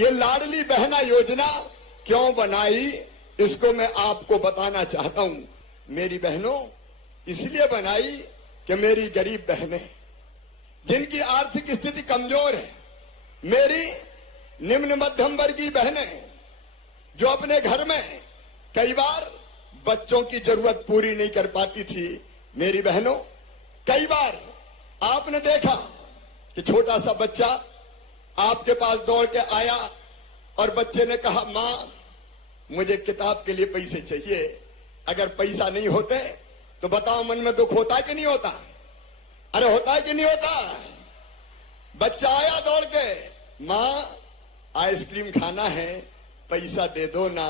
ये लाडली बहना योजना क्यों बनाई, इसको मैं आपको बताना चाहता हूं। मेरी बहनों, इसलिए बनाई कि मेरी गरीब बहनें जिनकी आर्थिक स्थिति कमजोर है, मेरी निम्न मध्यम वर्गीय बहनें जो अपने घर में कई बार बच्चों की जरूरत पूरी नहीं कर पाती थी। मेरी बहनों, कई बार आपने देखा कि छोटा सा बच्चा आपके पास दौड़ के आया और बच्चे ने कहा, मां मुझे किताब के लिए पैसे चाहिए। अगर पैसा नहीं होते तो बताओ मन में दुख होता है कि नहीं होता? अरे होता है कि नहीं होता? बच्चा आया दौड़ के, मां आइसक्रीम खाना है, पैसा दे दो ना।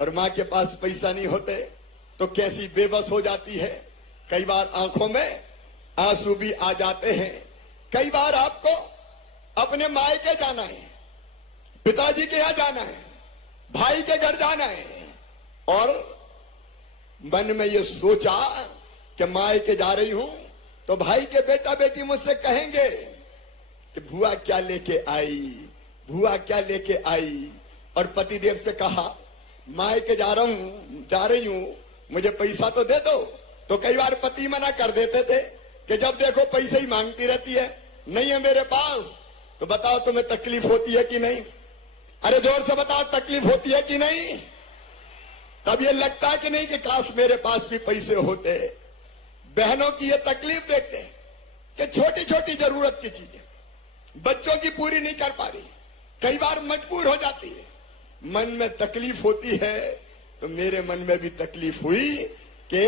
और मां के पास पैसा नहीं होते तो कैसी बेबस हो जाती है। कई बार आंखों में आंसू भी आ जाते हैं। कई बार आपको अपने मायके जाना है, पिताजी के यहां जाना है, भाई के घर जाना है और मन में ये सोचा कि मायके जा रही हूं तो भाई के बेटा बेटी मुझसे कहेंगे कि भुआ क्या लेके आई, भुआ क्या लेके आई। और पतिदेव से कहा, मायके जा रही हूं मुझे पैसा तो दे दो। तो कई बार पति मना कर देते थे कि जब देखो पैसे ही मांगती रहती है, नहीं है मेरे पास। तो बताओ तुम्हें तकलीफ होती है कि नहीं? अरे जोर से बताओ, तकलीफ होती है कि नहीं? तब ये लगता है कि नहीं कि काश मेरे पास भी पैसे होते। बहनों की ये तकलीफ देखते कि छोटी छोटी जरूरत की चीजें बच्चों की पूरी नहीं कर पा रही, कई बार मजबूर हो जाती है, मन में तकलीफ होती है। तो मेरे मन में भी तकलीफ हुई कि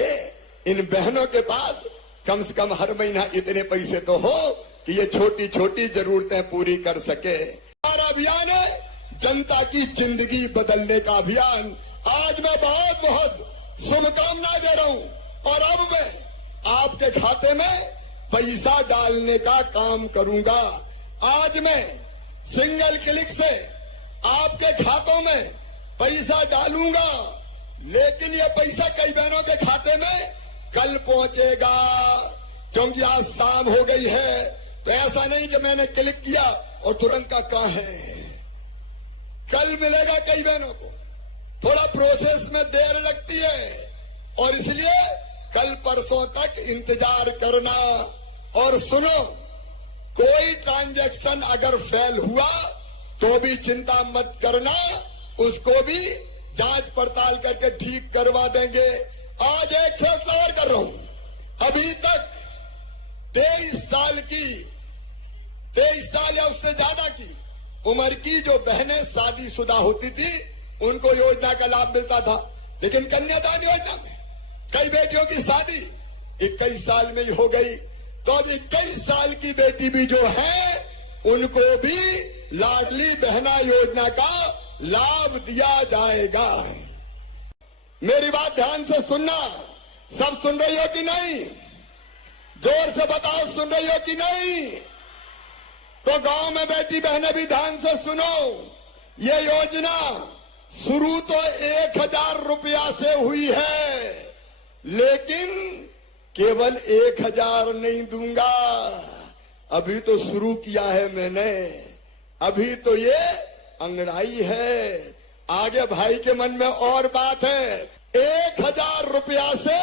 इन बहनों के पास कम से कम हर महीना इतने पैसे तो हो कि ये छोटी छोटी जरूरतें पूरी कर सके। हमारा अभियान है जनता की जिंदगी बदलने का अभियान। आज मैं बहुत बहुत शुभकामनाएं दे रहा हूं और अब मैं आपके खाते में पैसा डालने का काम करूंगा। आज मैं सिंगल क्लिक से आपके खातों में पैसा डालूंगा, लेकिन ये पैसा कई बहनों के खाते में कल पहुंचेगा, क्योंकि आज शाम हो गई है। तो ऐसा नहीं कि मैंने क्लिक किया और तुरंत का कहा है, कल मिलेगा कई बहनों को। थोड़ा प्रोसेस में देर लगती है और इसलिए कल परसों तक इंतजार करना। और सुनो, कोई ट्रांजैक्शन अगर फेल हुआ तो भी चिंता मत करना, उसको भी जांच पड़ताल करके ठीक करवा देंगे। आज एक फैसला और कर रहा हूं, अभी तक 23 साल या उससे ज्यादा की उम्र की जो बहनें शादीशुदा होती थी उनको योजना का लाभ मिलता था, लेकिन कन्यादान योजना में कई बेटियों की शादी 21 साल में ही हो गई। तो अब 21 साल की बेटी भी जो है उनको भी लाडली बहना योजना का लाभ दिया जाएगा। मेरी बात ध्यान से सुनना। सब सुन रही हो कि नहीं? जोर से बताओ, सुन रही हो कि नहीं? तो गांव में बैठी बहनें भी ध्यान से सुनो। ये योजना शुरू तो 1000 रुपया से हुई है, लेकिन केवल 1000 नहीं दूंगा। अभी तो शुरू किया है मैंने, अभी तो ये अंगड़ाई है। आगे भाई के मन में और बात है। 1000 रुपया से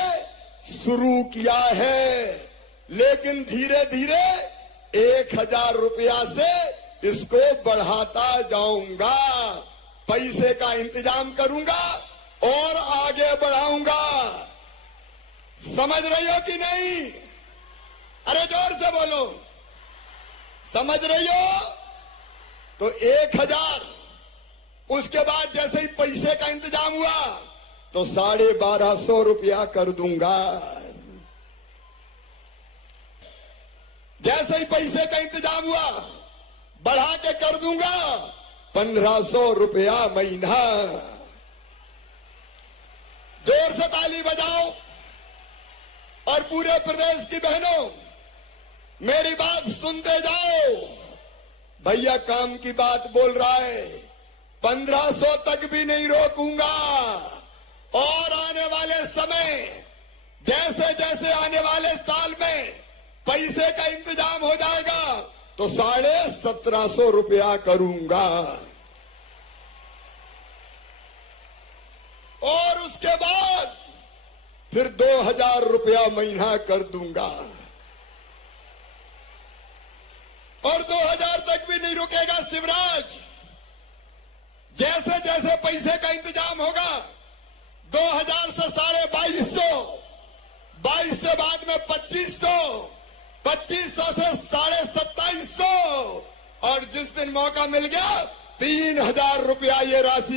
शुरू किया है, लेकिन धीरे धीरे 1000 रुपया से इसको बढ़ाता जाऊंगा। पैसे का इंतजाम करूंगा और आगे बढ़ाऊंगा। समझ रही हो कि नहीं? अरे जोर से बोलो, समझ रही हो? तो 1000, उसके बाद जैसे ही पैसे का इंतजाम हुआ तो 1250 रुपया कर दूंगा। जैसे ही पैसे का इंतजाम हुआ बढ़ा के कर दूंगा 1500 रुपया महीना। जोर से ताली बजाओ। और पूरे प्रदेश की बहनों मेरी बात सुनते जाओ। भैया काम की बात बोल रहा है, 1500 तक भी नहीं रोकूंगा। और आने वाले समय, जैसे जैसे आने वाले साल में पैसे का इंतजाम हो जाएगा तो 1750 रुपया करूंगा। फिर 2000 रुपया महीना कर दूंगा। और 2000 तक भी नहीं रुकेगा शिवराज। जैसे जैसे पैसे का इंतजाम होगा 2000 से 2250, 22 से बाद में 2500, 2500 से 2750 और जिस दिन मौका मिल गया 3000 रुपया ये राशि